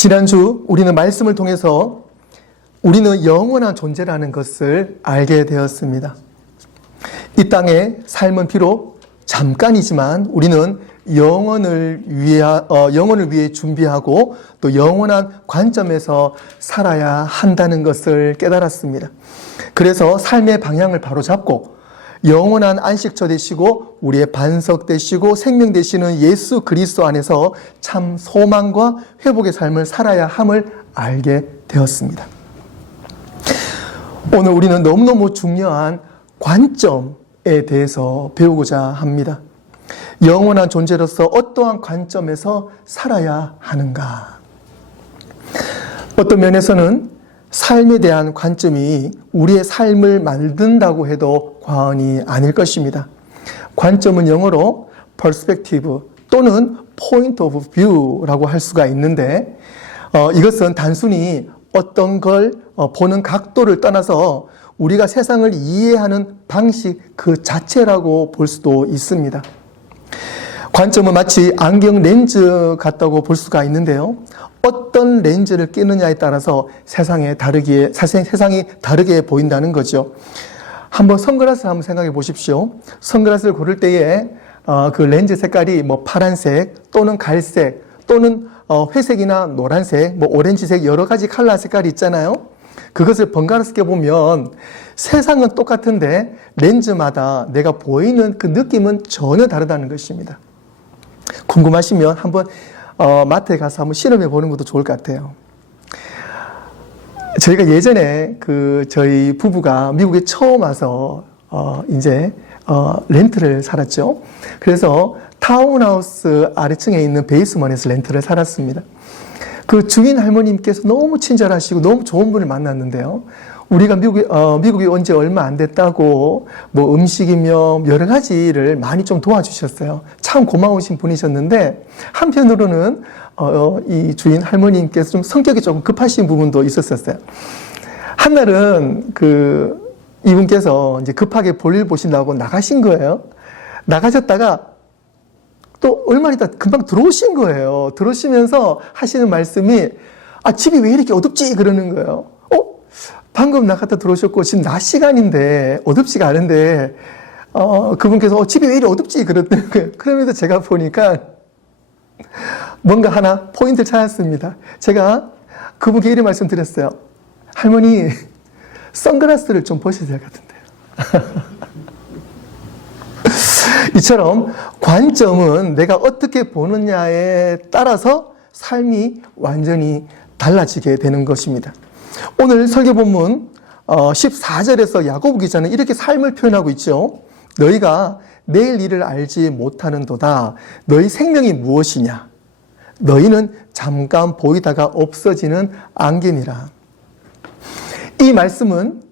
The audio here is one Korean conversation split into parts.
지난주 우리는 말씀을 통해서 우리는 영원한 존재라는 것을 알게 되었습니다. 이 땅의 삶은 비록 잠깐이지만 우리는 영원을 위해 준비하고 또 영원한 관점에서 살아야 한다는 것을 깨달았습니다. 그래서 삶의 방향을 바로잡고 영원한 안식처 되시고 우리의 반석 되시고 생명 되시는 예수 그리스도 안에서 참 소망과 회복의 삶을 살아야 함을 알게 되었습니다. 오늘 우리는 너무너무 중요한 관점에 대해서 배우고자 합니다. 영원한 존재로서 어떠한 관점에서 살아야 하는가? 어떤 면에서는 삶에 대한 관점이 우리의 삶을 만든다고 해도 과언이 아닐 것입니다. 관점은 영어로 perspective 또는 point of view라고 할 수가 있는데 이것은 단순히 어떤 걸 보는 각도를 떠나서 우리가 세상을 이해하는 방식 그 자체라고 볼 수도 있습니다. 관점은 마치 안경 렌즈 같다고 볼 수가 있는데요. 어떤 렌즈를 끼느냐에 따라서 세상이 다르게 보인다는 거죠. 한번 선글라스 한번 생각해 보십시오. 선글라스를 고를 때에 그 렌즈 색깔이 파란색 또는 갈색 또는 회색이나 노란색, 오렌지색 여러 가지 컬러 색깔이 있잖아요. 그것을 번갈아서 껴보면 세상은 똑같은데 렌즈마다 내가 보이는 그 느낌은 전혀 다르다는 것입니다. 궁금하시면 한번 마트에 가서 한번 실험해 보는 것도 좋을 것 같아요. 저희가 예전에 저희 부부가 미국에 처음 와서 렌트를 살았죠. 그래서 타운하우스 아래층에 있는 베이스먼에서 렌트를 살았습니다. 그 주인 할머님께서 너무 친절하시고 너무 좋은 분을 만났는데요. 우리가 미국에 온 지 얼마 안 됐다고 음식이며 여러 가지를 많이 좀 도와주셨어요. 참 고마우신 분이셨는데 한편으로는 이 주인 할머님께서 좀 성격이 조금 급하신 부분도 있었어요. 한날은 이분께서 이제 급하게 볼일 보신다고 나가신 거예요. 나가셨다가 또 얼마 있다 금방 들어오신 거예요. 들어오시면서 하시는 말씀이 집이 왜 이렇게 어둡지? 그러는 거예요. 방금 나갔다 들어오셨고 지금 낮 시간인데 어둡지가 않은데 그분께서 집이 왜 이렇게 어둡지? 그러는 거예요. 그러면서 제가 보니까 뭔가 하나 포인트를 찾았습니다. 제가 그분께 이런 말씀 드렸어요. 할머니 선글라스를 좀 보셔야 될 것 같은데요. 이처럼 관점은 내가 어떻게 보느냐에 따라서 삶이 완전히 달라지게 되는 것입니다. 오늘 설교 본문 14절에서 야고보 기자는 이렇게 삶을 표현하고 있죠. 너희가 내일 일을 알지 못하는도다. 너희 생명이 무엇이냐? 너희는 잠깐 보이다가 없어지는 안개니라. 이 말씀은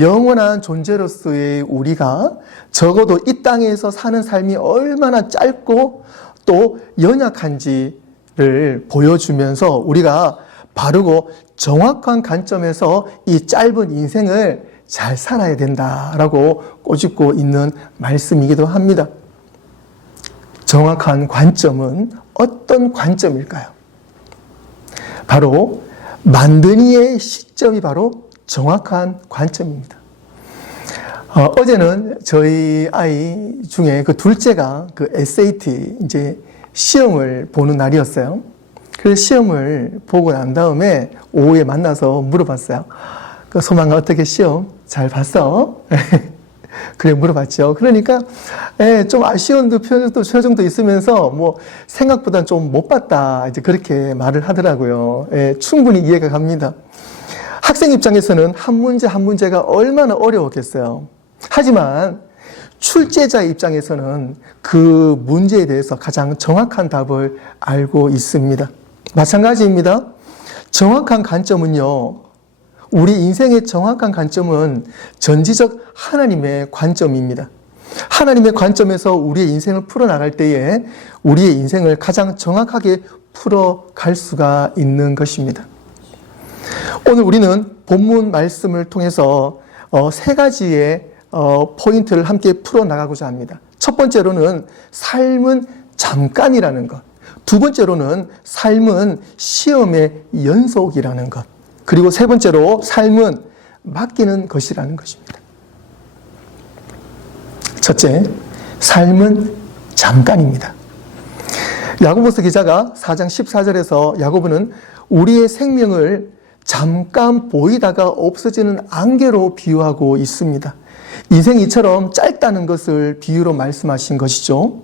영원한 존재로서의 우리가 적어도 이 땅에서 사는 삶이 얼마나 짧고 또 연약한지를 보여주면서 우리가 바르고 정확한 관점에서 이 짧은 인생을 잘 살아야 된다라고 꼬집고 있는 말씀이기도 합니다. 정확한 관점은 어떤 관점일까요? 바로 만든 이의 시점이 바로 정확한 관점입니다. 어제는 저희 아이 중에 둘째가 SAT 시험을 보는 날이었어요. 그래서 시험을 보고 난 다음에 오후에 만나서 물어봤어요. 소망아 어떻게 시험 잘 봤어? 그래 물어봤죠. 그러니까 좀 아쉬운 표정도 있으면서 생각보다 좀 못 봤다 그렇게 말을 하더라고요. 충분히 이해가 갑니다. 학생 입장에서는 한 문제 한 문제가 얼마나 어려웠겠어요. 하지만 출제자 입장에서는 그 문제에 대해서 가장 정확한 답을 알고 있습니다. 마찬가지입니다. 정확한 관점은요. 우리 인생의 정확한 관점은 전지적 하나님의 관점입니다. 하나님의 관점에서 우리의 인생을 풀어나갈 때에 우리의 인생을 가장 정확하게 풀어갈 수가 있는 것입니다. 오늘 우리는 본문 말씀을 통해서 세 가지의 포인트를 함께 풀어나가고자 합니다. 첫 번째로는 삶은 잠깐이라는 것. 두 번째로는 삶은 시험의 연속이라는 것. 그리고 세 번째로 삶은 맡기는 것이라는 것입니다. 첫째, 삶은 잠깐입니다. 야고보서 기자가 4장 14절에서 야고보는 우리의 생명을 잠깐 보이다가 없어지는 안개로 비유하고 있습니다. 인생이 이처럼 짧다는 것을 비유로 말씀하신 것이죠.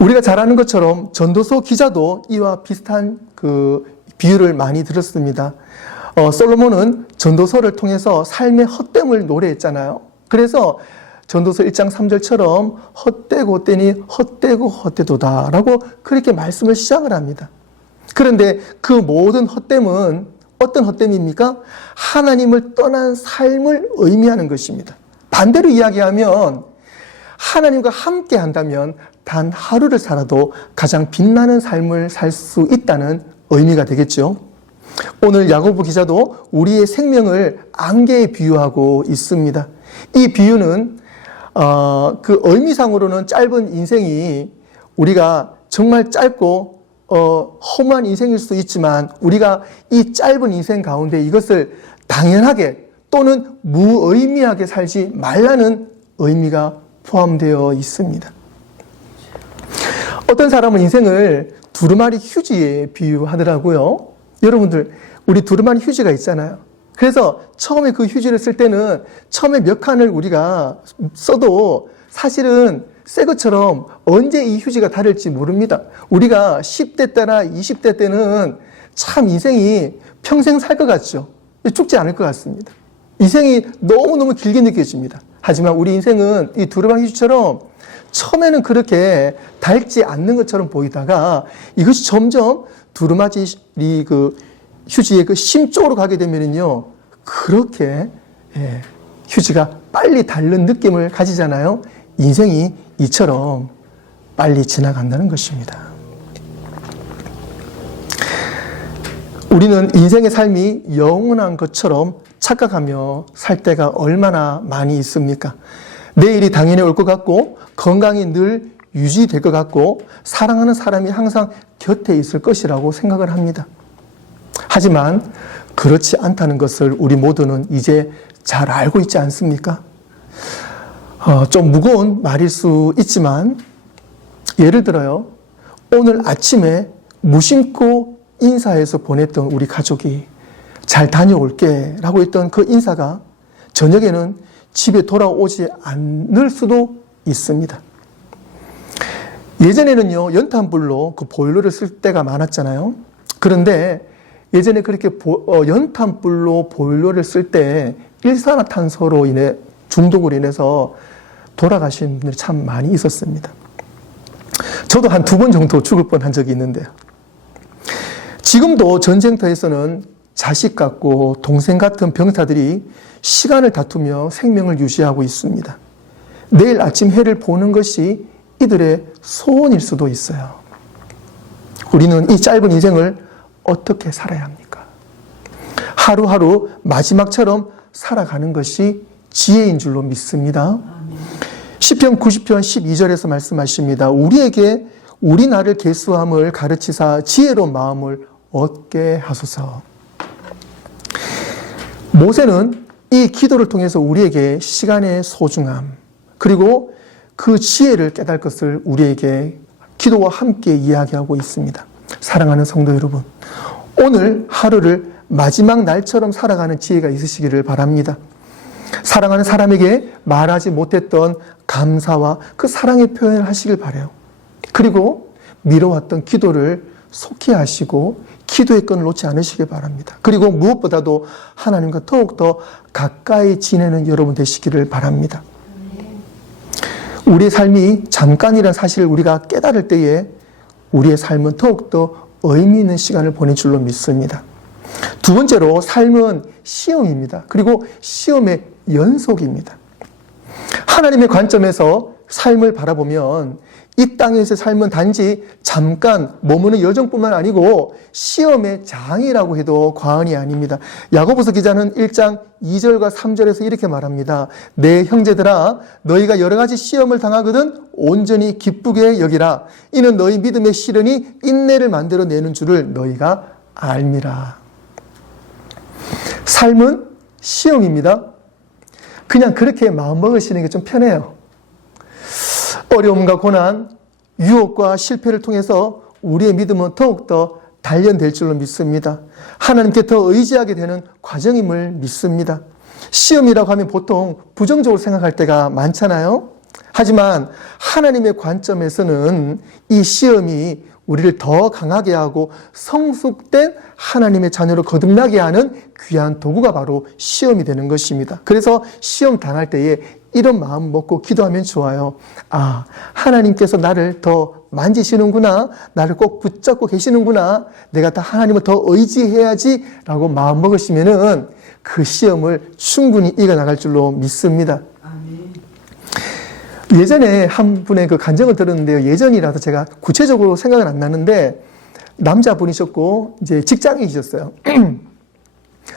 우리가 잘 아는 것처럼 전도서 기자도 이와 비슷한 비유를 많이 들었습니다. 솔로몬은 전도서를 통해서 삶의 헛됨을 노래했잖아요. 그래서 전도서 1장 3절처럼 헛되고 헛되니 헛되고 헛되도다 라고 그렇게 말씀을 시작을 합니다. 그런데 그 모든 헛됨은 어떤 헛됨입니까? 하나님을 떠난 삶을 의미하는 것입니다. 반대로 이야기하면 하나님과 함께 한다면 단 하루를 살아도 가장 빛나는 삶을 살 수 있다는 의미가 되겠죠. 오늘 야고보 기자도 우리의 생명을 안개에 비유하고 있습니다. 이 비유는 그 의미상으로는 짧은 인생이 우리가 정말 짧고 허무한 인생일 수 있지만 우리가 이 짧은 인생 가운데 이것을 당연하게 또는 무의미하게 살지 말라는 의미가 포함되어 있습니다. 어떤 사람은 인생을 두루마리 휴지에 비유하더라고요. 여러분들, 우리 두루마리 휴지가 있잖아요. 그래서 처음에 그 휴지를 쓸 때는 처음에 몇 칸을 우리가 써도 사실은 새 것처럼 언제 이 휴지가 다를지 모릅니다. 우리가 10대 때나 20대 때는 참 인생이 평생 살 것 같죠. 죽지 않을 것 같습니다. 인생이 너무너무 길게 느껴집니다. 하지만 우리 인생은 이 두루마리 휴지처럼 처음에는 그렇게 닳지 않는 것처럼 보이다가 이것이 점점 두루마리 휴지의 그 심 쪽으로 가게 되면은요, 그렇게 휴지가 빨리 닳는 느낌을 가지잖아요. 인생이 이처럼 빨리 지나간다는 것입니다. 우리는 인생의 삶이 영원한 것처럼 착각하며 살 때가 얼마나 많이 있습니까? 내일이 당연히 올 것 같고 건강이 늘 유지될 것 같고 사랑하는 사람이 항상 곁에 있을 것이라고 생각을 합니다. 하지만 그렇지 않다는 것을 우리 모두는 이제 잘 알고 있지 않습니까? 좀 무거운 말일 수 있지만 예를 들어요. 오늘 아침에 무심코 인사해서 보냈던 우리 가족이 잘 다녀올게 라고 했던 그 인사가 저녁에는 집에 돌아오지 않을 수도 있습니다. 예전에는요, 연탄불로 그 보일러를 쓸 때가 많았잖아요. 그런데 예전에 그렇게 연탄불로 보일러를 쓸 때 일산화탄소로 인해 중독으로 인해서 돌아가신 분들이 참 많이 있었습니다. 저도 한 2번 정도 죽을 뻔한 적이 있는데요. 지금도 전쟁터에서는 자식 같고 동생 같은 병사들이 시간을 다투며 생명을 유지하고 있습니다. 내일 아침 해를 보는 것이 이들의 소원일 수도 있어요. 우리는 이 짧은 인생을 어떻게 살아야 합니까? 하루하루 마지막처럼 살아가는 것이 지혜인 줄로 믿습니다. 시편 90편 12절에서 말씀하십니다. 우리에게 우리 나를 계수함을 가르치사 지혜로운 마음을 얻게 하소서. 모세는 이 기도를 통해서 우리에게 시간의 소중함 그리고 그 지혜를 깨달을 것을 우리에게 기도와 함께 이야기하고 있습니다. 사랑하는 성도 여러분, 오늘 하루를 마지막 날처럼 살아가는 지혜가 있으시기를 바랍니다. 사랑하는 사람에게 말하지 못했던 감사와 그 사랑의 표현을 하시길 바라요. 그리고 미뤄왔던 기도를 속히 하시고 기도의 끈을 놓지 않으시길 바랍니다. 그리고 무엇보다도 하나님과 더욱더 가까이 지내는 여러분 되시기를 바랍니다. 우리의 삶이 잠깐이라는 사실을 우리가 깨달을 때에 우리의 삶은 더욱더 의미 있는 시간을 보낼 줄로 믿습니다. 두 번째로 삶은 시험입니다. 그리고 시험의 연속입니다. 하나님의 관점에서 삶을 바라보면 이 땅에서의 삶은 단지 잠깐 머무는 여정뿐만 아니고 시험의 장이라고 해도 과언이 아닙니다. 야고보서 기자는 1장 2절과 3절에서 이렇게 말합니다. 내 형제들아 너희가 여러 가지 시험을 당하거든 온전히 기쁘게 여기라. 이는 너희 믿음의 시련이 인내를 만들어내는 줄을 너희가 알미라. 삶은 시험입니다. 그냥 그렇게 마음먹으시는 게 좀 편해요. 어려움과 고난, 유혹과 실패를 통해서 우리의 믿음은 더욱더 단련될 줄로 믿습니다. 하나님께 더 의지하게 되는 과정임을 믿습니다. 시험이라고 하면 보통 부정적으로 생각할 때가 많잖아요. 하지만 하나님의 관점에서는 이 시험이 우리를 더 강하게 하고 성숙된 하나님의 자녀로 거듭나게 하는 귀한 도구가 바로 시험이 되는 것입니다. 그래서 시험 당할 때에 이런 마음 먹고 기도하면 좋아요. 아, 하나님께서 나를 더 만지시는구나. 나를 꼭 붙잡고 계시는구나. 내가 다 하나님을 더 의지해야지 라고 마음 먹으시면은 그 시험을 충분히 이겨나갈 줄로 믿습니다. 예전에 한 분의 그 간증을 들었는데요. 예전이라서 제가 구체적으로 생각은 안 나는데 남자분이셨고 이제 직장인이셨어요.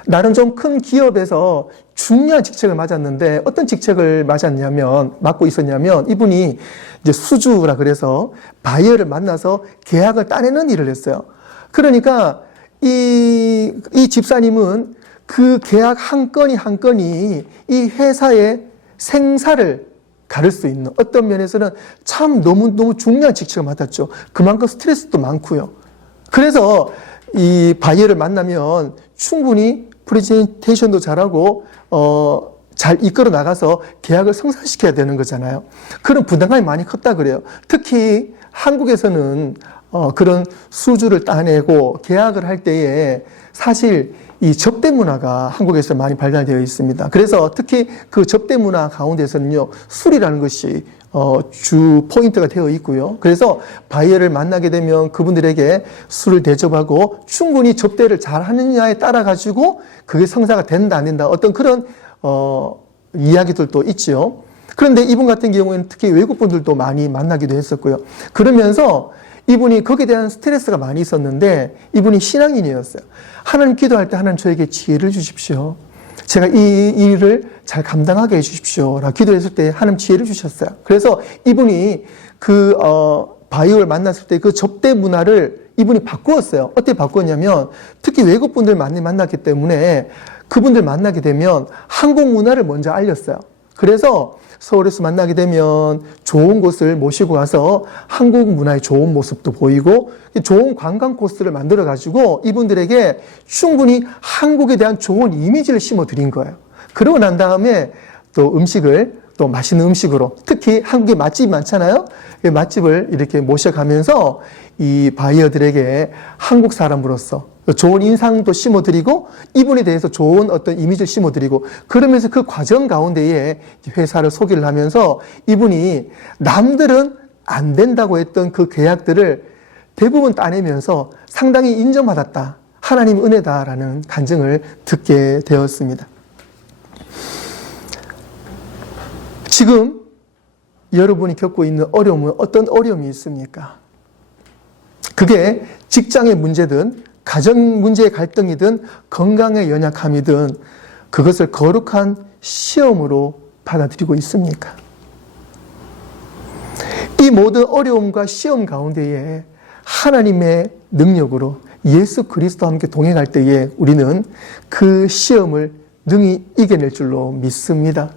나름 좀 큰 기업에서 중요한 직책을 맞았는데 어떤 직책을 맡고 있었냐면 이분이 이제 수주라 그래서 바이어를 만나서 계약을 따내는 일을 했어요. 그러니까 이 집사님은 그 계약 한 건이 한 건이 이 회사의 생사를 가를 수 있는 어떤 면에서는 참 너무 중요한 직책을 맡았죠. 그만큼 스트레스도 많고요. 그래서 이 바이어를 만나면 충분히 프레젠테이션도 잘하고 잘 이끌어 나가서 계약을 성사시켜야 되는 거잖아요. 그런 부담감이 많이 컸다 그래요. 특히 한국에서는 그런 수주를 따내고 계약을 할 때에 사실 이 접대 문화가 한국에서 많이 발달되어 있습니다. 그래서 특히 그 접대 문화 가운데서는요, 술이라는 것이 주 포인트가 되어 있고요. 그래서 바이어를 만나게 되면 그분들에게 술을 대접하고 충분히 접대를 잘 하느냐에 따라 가지고 그게 성사가 된다 안 된다 어떤 그런 이야기들도 있죠. 그런데 이분 같은 경우에는 특히 외국 분들도 많이 만나기도 했었고요. 그러면서 이분이 거기에 대한 스트레스가 많이 있었는데 이분이 신앙인이었어요. 하나님 기도할 때 하나님 저에게 지혜를 주십시오. 제가 이 일을 잘 감당하게 해주십시오. 라고 기도했을 때 하나님 지혜를 주셨어요. 그래서 이분이 그 바이오를 만났을 때 그 접대 문화를 이분이 바꾸었어요. 어떻게 바꾸었냐면 특히 외국 분들 많이 만났기 때문에 그분들 만나게 되면 한국 문화를 먼저 알렸어요. 그래서 서울에서 만나게 되면 좋은 곳을 모시고 가서 한국 문화의 좋은 모습도 보이고 좋은 관광 코스를 만들어 가지고 이분들에게 충분히 한국에 대한 좋은 이미지를 심어 드린 거예요. 그러고 난 다음에 또 음식을 또 맛있는 음식으로 특히 한국에 맛집이 많잖아요. 맛집을 이렇게 모셔가면서 이 바이어들에게 한국 사람으로서 좋은 인상도 심어드리고 이분에 대해서 좋은 어떤 이미지를 심어드리고 그러면서 그 과정 가운데에 회사를 소개를 하면서 이분이 남들은 안 된다고 했던 그 계약들을 대부분 따내면서 상당히 인정받았다. 하나님 은혜다라는 간증을 듣게 되었습니다. 지금 여러분이 겪고 있는 어려움은 어떤 어려움이 있습니까? 그게 직장의 문제든 가정 문제의 갈등이든 건강의 연약함이든 그것을 거룩한 시험으로 받아들이고 있습니까? 이 모든 어려움과 시험 가운데에 하나님의 능력으로 예수 그리스도와 함께 동행할 때에 우리는 그 시험을 능히 이겨낼 줄로 믿습니다.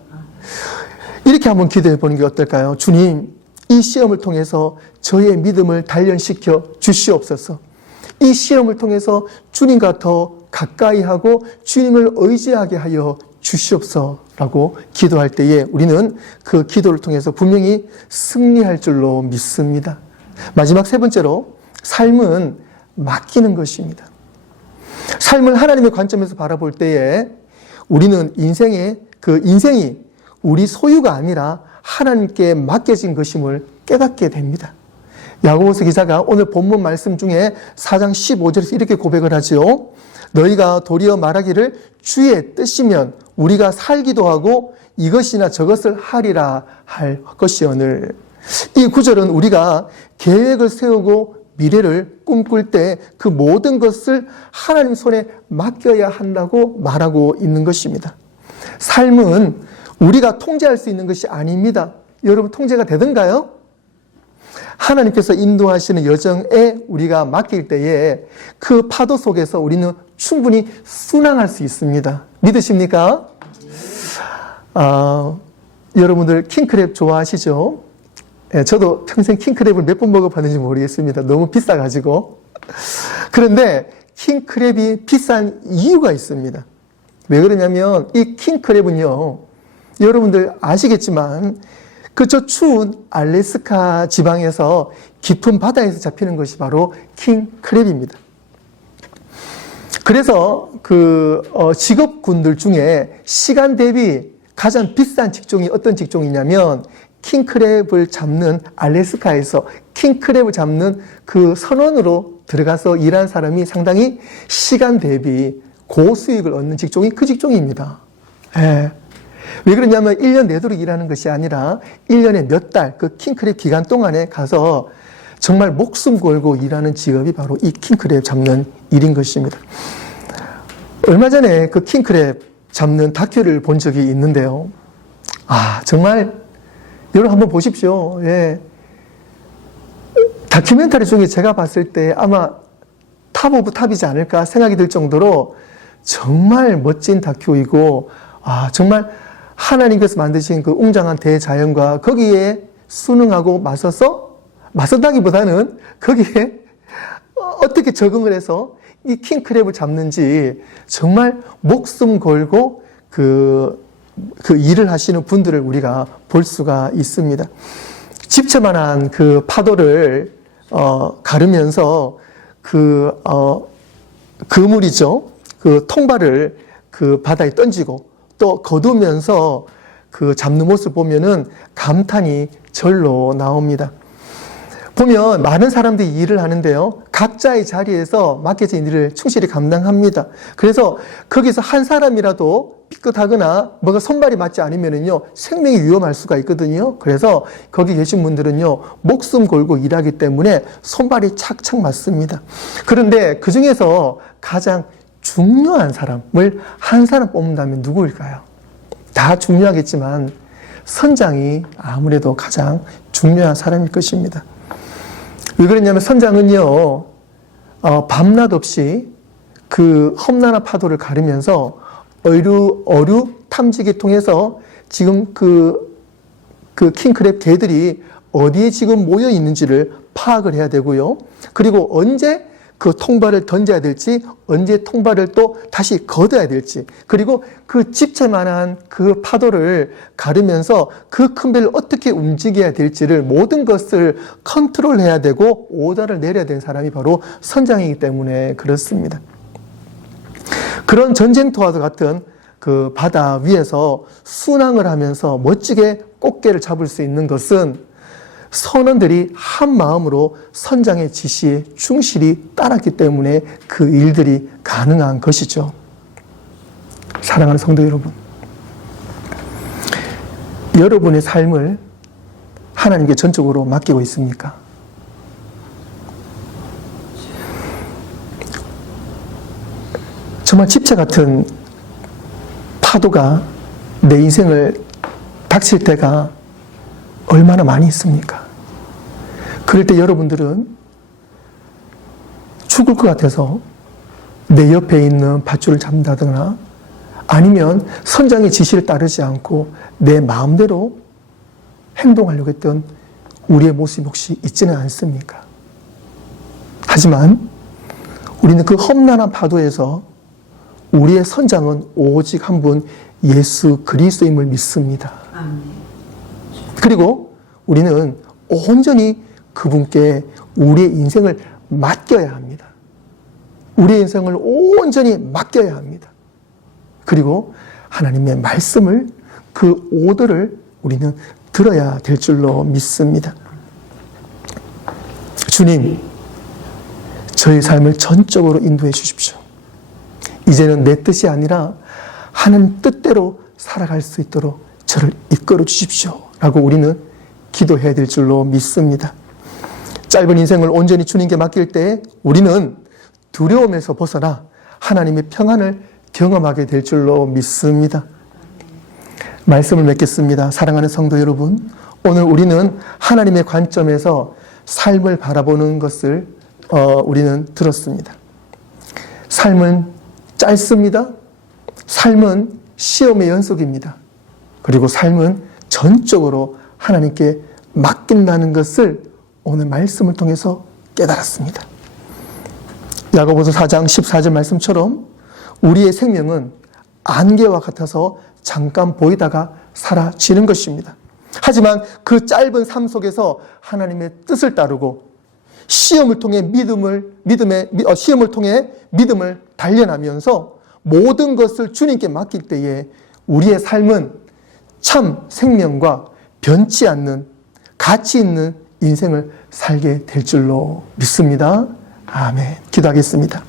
이렇게 한번 기도해 보는 게 어떨까요? 주님, 이 시험을 통해서 저의 믿음을 단련시켜 주시옵소서. 이 시험을 통해서 주님과 더 가까이 하고 주님을 의지하게 하여 주시옵소서라고 기도할 때에 우리는 그 기도를 통해서 분명히 승리할 줄로 믿습니다. 마지막 세 번째로 삶은 맡기는 것입니다. 삶을 하나님의 관점에서 바라볼 때에 우리는 인생이 우리 소유가 아니라 하나님께 맡겨진 것임을 깨닫게 됩니다. 야고보서 기자가 오늘 본문 말씀 중에 4장 15절에서 이렇게 고백을 하죠. 너희가 도리어 말하기를 주의 뜻이면 우리가 살기도 하고 이것이나 저것을 하리라 할 것이오늘. 이 구절은 우리가 계획을 세우고 미래를 꿈꿀 때 그 모든 것을 하나님 손에 맡겨야 한다고 말하고 있는 것입니다. 삶은 우리가 통제할 수 있는 것이 아닙니다. 여러분 통제가 되던가요? 하나님께서 인도하시는 여정에 우리가 맡길 때에 그 파도 속에서 우리는 충분히 순항할 수 있습니다. 믿으십니까? 여러분들 킹크랩 좋아하시죠? 예, 저도 평생 킹크랩을 몇 번 먹어봤는지 모르겠습니다. 너무 비싸가지고. 그런데 킹크랩이 비싼 이유가 있습니다. 왜 그러냐면 이 킹크랩은요, 여러분들 아시겠지만 저 추운 알래스카 지방에서 깊은 바다에서 잡히는 것이 바로 킹크랩입니다. 그래서 직업군들 중에 시간 대비 가장 비싼 직종이 어떤 직종이냐면 킹크랩을 잡는 알래스카에서 킹크랩을 잡는 그 선원으로 들어가서 일하는 사람이 상당히 시간 대비 고수익을 얻는 직종이 그 직종입니다. 예. 왜 그러냐면 1년 내도록 일하는 것이 아니라 1년에 몇 달 그 킹크랩 기간 동안에 가서 정말 목숨 걸고 일하는 직업이 바로 이 킹크랩 잡는 일인 것입니다. 얼마 전에 그 킹크랩 잡는 다큐를 본 적이 있는데요. 정말 여러분 한번 보십시오. 예. 다큐멘터리 중에 제가 봤을 때 아마 탑 오브 탑이지 않을까 생각이 들 정도로 정말 멋진 다큐이고, 정말 하나님께서 만드신 그 웅장한 대자연과 거기에 순응하고 맞섰다기보다는 거기에 어떻게 적응을 해서 이 킹크랩을 잡는지 정말 목숨 걸고 그 일을 하시는 분들을 우리가 볼 수가 있습니다. 집채만한 그 파도를 가르면서 그물이죠. 그 통발을 그 바다에 던지고 또 거두면서 그 잡는 모습을 보면은 감탄이 절로 나옵니다. 보면 많은 사람들이 일을 하는데요. 각자의 자리에서 맡겨진 일을 충실히 감당합니다. 그래서 거기서 한 사람이라도 삐끗하거나 뭐가 손발이 맞지 않으면은요, 생명이 위험할 수가 있거든요. 그래서 거기 계신 분들은요, 목숨 걸고 일하기 때문에 손발이 착착 맞습니다. 그런데 그 중에서 가장 중요한 사람을 한 사람 뽑는다면 누구일까요? 다 중요하겠지만 선장이 아무래도 가장 중요한 사람일 것입니다. 왜 그러냐면 선장은요, 밤낮 없이 그 험난한 파도를 가르면서 어류 탐지기 통해서 지금 그 킹크랩 개들이 어디에 지금 모여 있는지를 파악을 해야 되고요. 그리고 언제 그 통발을 던져야 될지, 언제 통발을 또 다시 걷어야 될지, 그리고 그 집채만한 그 파도를 가르면서 그 큰 배를 어떻게 움직여야 될지를 모든 것을 컨트롤해야 되고 오더를 내려야 되는 사람이 바로 선장이기 때문에 그렇습니다. 그런 전쟁터와 같은 그 바다 위에서 순항을 하면서 멋지게 꽃게를 잡을 수 있는 것은 선원들이 한 마음으로 선장의 지시에 충실히 따랐기 때문에 그 일들이 가능한 것이죠. 사랑하는 성도 여러분, 여러분의 삶을 하나님께 전적으로 맡기고 있습니까? 정말 집채 같은 파도가 내 인생을 닥칠 때가 얼마나 많이 있습니까? 그럴 때 여러분들은 죽을 것 같아서 내 옆에 있는 밧줄을 잡는다거나 아니면 선장의 지시를 따르지 않고 내 마음대로 행동하려고 했던 우리의 모습이 혹시 있지는 않습니까? 하지만 우리는 그 험난한 파도에서 우리의 선장은 오직 한 분 예수 그리스도임을 믿습니다. 그리고 우리는 온전히 그분께 우리의 인생을 맡겨야 합니다. 우리의 인생을 온전히 맡겨야 합니다. 그리고 하나님의 말씀을, 그 오더를 우리는 들어야 될 줄로 믿습니다. 주님, 저의 삶을 전적으로 인도해 주십시오. 이제는 내 뜻이 아니라 하나님 뜻대로 살아갈 수 있도록 저를 이끌어 주십시오 라고 우리는 기도해야 될 줄로 믿습니다. 짧은 인생을 온전히 주님께 맡길 때 우리는 두려움에서 벗어나 하나님의 평안을 경험하게 될 줄로 믿습니다. 말씀을 맺겠습니다. 사랑하는 성도 여러분, 오늘 우리는 하나님의 관점에서 삶을 바라보는 것을 우리는 들었습니다. 삶은 짧습니다. 삶은 시험의 연속입니다. 그리고 삶은 전적으로 하나님께 맡긴다는 것을 오늘 말씀을 통해서 깨달았습니다. 야고보서 4장 14절 말씀처럼 우리의 생명은 안개와 같아서 잠깐 보이다가 사라지는 것입니다. 하지만 그 짧은 삶 속에서 하나님의 뜻을 따르고 시험을 통해 믿음을 단련하면서 모든 것을 주님께 맡길 때에 우리의 삶은 참 생명과 변치 않는 가치 있는 인생을 살게 될 줄로 믿습니다. 아멘. 기도하겠습니다.